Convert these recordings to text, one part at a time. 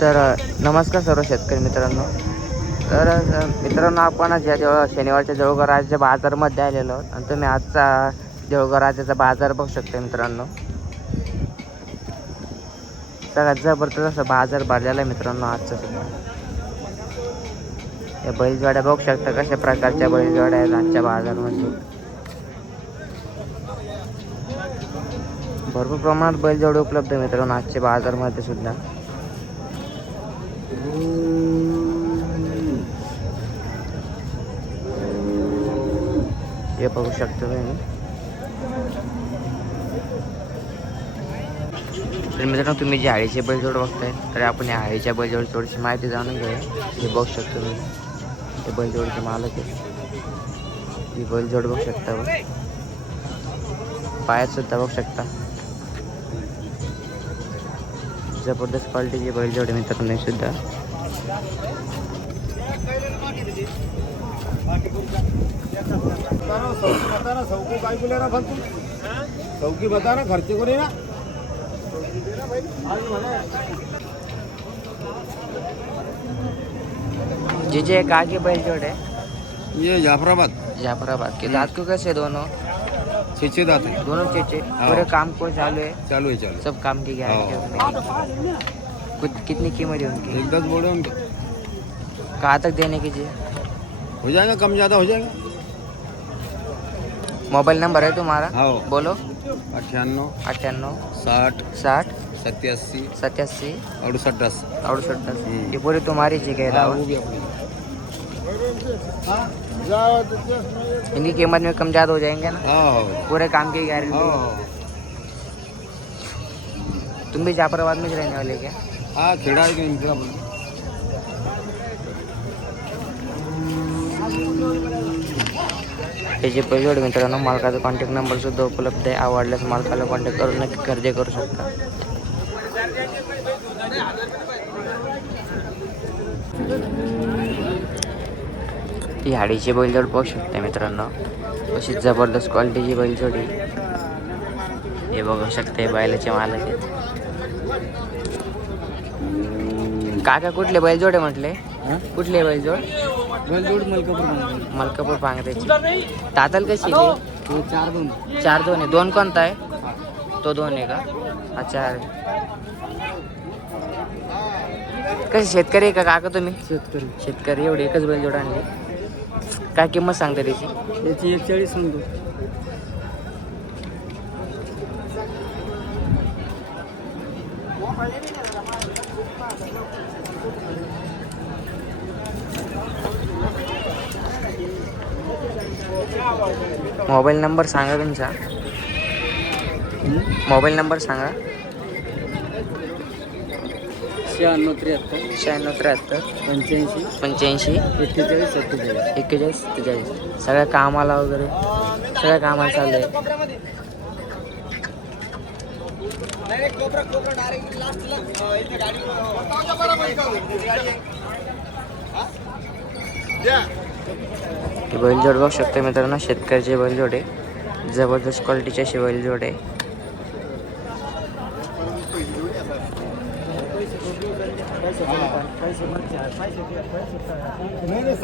तर नमस्कार सर्व शेतकरी मित्रांनो. तर मित्रांनो आपण या जवळ शनिवारच्या देऊळगाव राजाच्या बाजारमध्ये आलेलो आहोत. आणि तुम्ही आजचा देऊळगाव राजाचा बाजार बघू शकता मित्रांनो. सगळ्यात जबरदस्त असा बाजार भरलेला आहे मित्रांनो आजचा. सुद्धा या बैलजोड्या बघू शकता कशा प्रकारच्या बैलजोड्या आहेत आजच्या बाजारमध्ये. भरपूर प्रमाणात बैलजोडे उपलब्ध आहे मित्रांनो आजच्या बाजारमध्ये सुद्धा. हे बघू शकता तुम्ही तर मित्रांनो तुम्ही जे आळीचे बैलजोड बघताय तर आपण या आळीच्या बैलजोड थोडीशी माहिती जाणून घेऊया. हे बघू शकतो तुम्ही हे बैलजोडचे मालक आहे ही बैलजोड बघू शकता पायात सुद्धा बघू शकता. जबरदस्त क्वालिटीची बैलजोड आहे मित्रांनो सुद्धा. चौकी बता ना चौकी काय बोले ना फालतू चौकी बता ना खर्चे को नहीं ना जे जे एक आगे बैलजोड़ है ये जाफराबाद। जाफराबाद के दांत को कैसे दोनों? छे दांत है। दोनों चेचे? हाँ। पूरे काम को चालू है? चालू है चालू सब काम की गारंटी कुछ कितनी कीमत है उनकी? एक दस बोले उनके। कहाँ तक देने की जी? हो जाएगा कम ज़्यादा हो जाएगा। मोबाइल नंबर है तुम्हारा? हाँ। बोलो। अट्ठानवे अठ्ठ्याण्णव साठ साठ सत्यासी सत्यासी अड़सठ दस। अड़सठ दस। हम्म। ये पूरी तुम्हारी जी है हाँ, वो भी अपनी। इनकी कीमत में कम ज़्यादा हो जाएँगे ना? हाँ हाँ। पूरे काम की गारंटी। हाँ तुम भी जाफराबाद में ही रहने वाले क्या? हाँ खेड़ा है कि इनका बोलो हे जे पैसे मित्रांनो मालकाचा कॉन्टॅक्ट नंबर सुद्धा उपलब्ध आहे. आवडल्यास मालकाला कॉन्टॅक्ट करून नक्की खरेदी करू शकता. ही हाडीची बैलजोड पाहू शकता मित्रांनो. अशी जबरदस्त क्वालिटीची बैलजोडी हे बघू शकते बैलाचे मालक आहेत. काका कुठले बैलजोड आहे म्हटले? कुठले बैलजोड गलजोड मलकापूर मलकापूर. पांगऱ्याची. दाताल कशी आहे? चार दोन. चार दोन आहे. दोन कोणता आहे? तो दोन आहे का? हा चार आहे. कसे शेतकरी आहे का काका तुम्ही? शेतकरी. शेतकरी एवढी एकच बैलजोड आणली. काय किंमत सांगते त्याची? याची एक चाळीस सांगतो. मोबाईल नंबर सांगा तुमचा. मोबाईल नंबर सांगा. शहाण्णव त्र्याहत्तर. शहाण्णव त्र्याहत्तर. पंच्याऐंशी. पंच्याऐंशी. एक्केचाळीस सत्तेचाळीस. एक्केचाळीस सत्तेचाळीस. सगळ्या कामाला वगैरे. सगळ्या कामाला चालू आहे ही बैलजोड बघू शकतो मित्रांनो. शेतकऱ्याचे बैलजोड आहे जबरदस्त क्वालिटीचे अशी बैलजोड आहे म्हणजे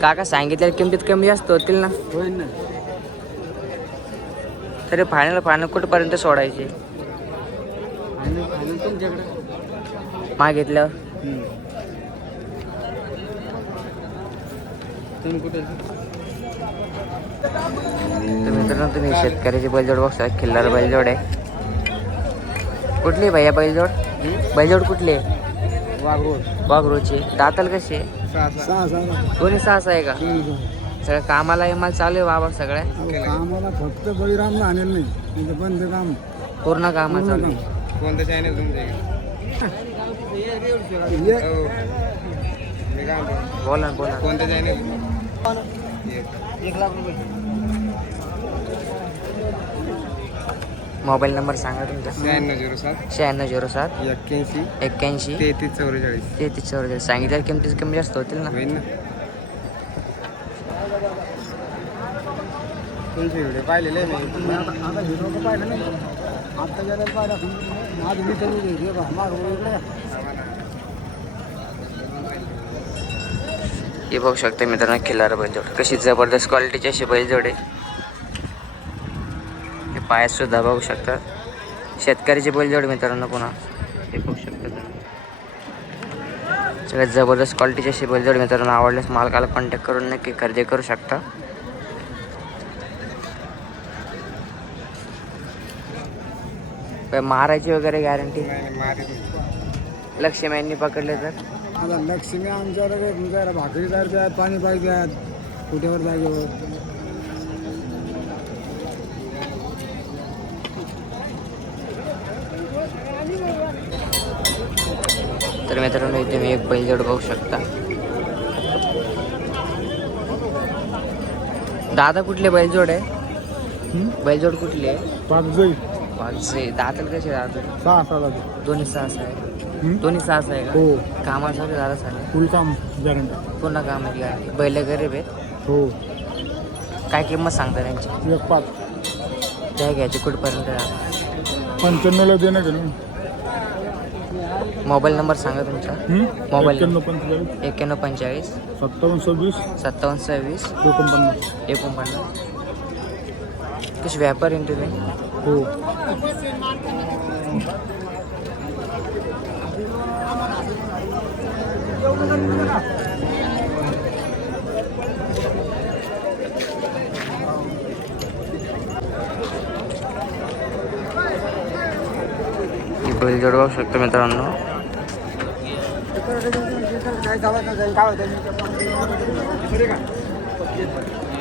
काका सांगितलेल्या किमतीत कमी जास्त होतील ना? तरी फायनल फायनल कुठपर्यंत सोडायचे? तुमच्याकडे? मागितल्यावर तुम्ही कुठे तर मित्रांनो तुम्ही शेतकऱ्याची बैलजोड बघता. खिल्लार बैलजोड आहे. कुठली आहे भैया बैलजोड? बैलजोड कुठली आहे? वाघरोड वाघरूची दाताल कशी आहे? सहा सहा. आहे का? सगळं कामाला माल चालू आहे बाबा सगळ्या कामाला फक्त बळीरामला आणेल नाही. म्हणजे बंद काम. पूर्ण आहे. कोणतं चॅनल तुमच्या बोला ना, बोला ना. कोणतं चॅनल एक. लाख रुपये. मोबाईल नंबर सांगा तुमचा. शहाण्णव झिरो सात. शहाण्णव झिरो सात. एक्क्याऐंशी. एक्क्याऐंशी. तेहतीस चौवेचाळीस. तेहतीस चौवेचाळीस. सांगितल्या किमतीच कमी जास्त होतील ना होईल ना तुमचे व्हिडिओ पाहिलेले मी. आता हिरो पाहिलं नाही. आता गेल्याला पाहिलं माझं मी तर मागं इकडे. हे बघू शकता मित्रांनो खिल्लार बैलजोड कशी जबरदस्त क्वालिटीची अशी बैलजोड आहे हे पायात सुद्धा बघू शकता. शेतकऱ्याची बैलजोड मित्रांनो पुन्हा. हे बघू शकता तुम्ही. सगळ्यात जबरदस्त क्वालिटीची अशी बैलजोड मित्रांनो. आवडल्यास मालकाला कॉन्टॅक्ट करून नक्की खरेदी करू शकता. पण मारायची वगैरे गॅरंटी लक्ष्मी यांनी पकडले तर? आता लक्ष्मी आमच्यावर तुमच्या भाकरी जायचं पाणी पाहिजे कुठेवर जागेवर. तर मित्रांनो इथे मी एक बैलजोड बघू शकता. दादा कुठले बैलजोड आहे? बैलजोड कुठली आहे? पाच जाईल पाचशे दातल कसे दातल सहा सहा दोन्ही सहाच आहे दोन्ही सहाच आहे हो. का कामाचं दादा चालेल फुल काम गॅरंटी पुन्हा काम आहे बैल गरीब आहेत. हो. काय किंमत सांगता त्यांची? एक पाच. काय घ्यायची कुठपर्यंत आहे? पंच्याण्णवला देणं का नाही? मोबाईल नंबर सांगा तुमचा. मोबाईल एक्क्याण्णव पंचेचाळीस. एक्क्याण्णव पंचेचाळीस. सत्तावन्न सव्वीस. सत्तावन्न सव्वीस. एकोणपन्नास. एकोणपन्नास. कशी व्यापारी आहे तुम्ही? ही. बैलजोड बघू शकतो मित्रांनो.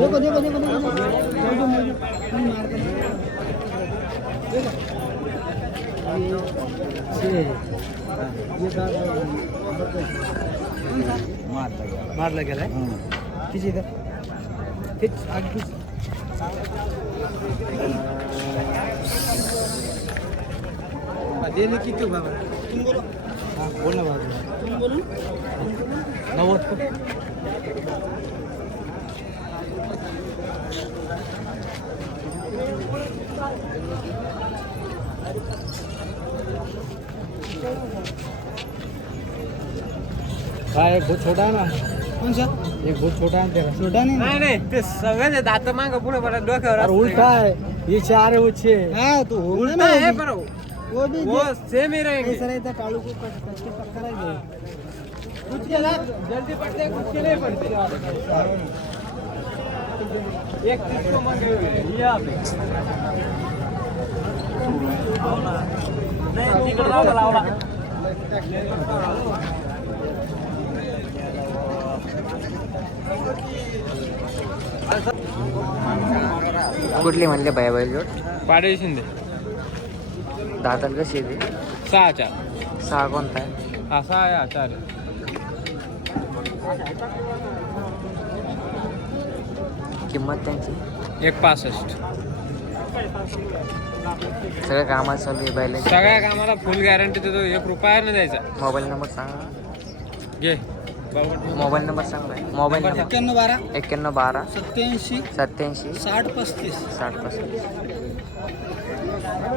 देखो देखो देखो मारला गेलाय. किती का हेच आधी देणे किती हो बाबा? बोलो हां ना बाबा तुम बोलो नव्वद काय एक बहुत छोटा है ना? कौन सा एक बहुत छोटा है तेरा छोटा नहीं नाही नाही ते सगळ्याचे दात माग पुढे मला डोक्यावर और उल्टा है ये चार है वो छह हाँ तो उलटा है पर वो भी वो सेम ही रहेंगे। ऐसा रहता कालू को कट पक्का रहेगा। कुछ के दांत जल्दी पड़ते हैं कुछ के नहीं पड़ते। एक चीज को मंगे हुए हैं, ये आप। नहीं तिकडे कुठली म्हणले बाया बैलजोड? पाडे शिंदे। दाताल कशी आहे ती? सहा चार सहा कोणता आहे? हा सहा आहे, हा चार आहे. किंमत त्यांची? एक पासष्ट. सगळं कामात चालू आहे बैल सगळ्या कामाला फुल गॅरंटी देतो एक रुपया नाही द्यायचा. मोबाईल नंबर सांगा. घे. मोबाईल नंबर सांगा मोबाईल नंबर एक्क्याण्णव बारा. एक्क्याण्णव बारा. सत्याऐंशी सत्याऐंशी साठ पस्तीस. साठ पस्तीस.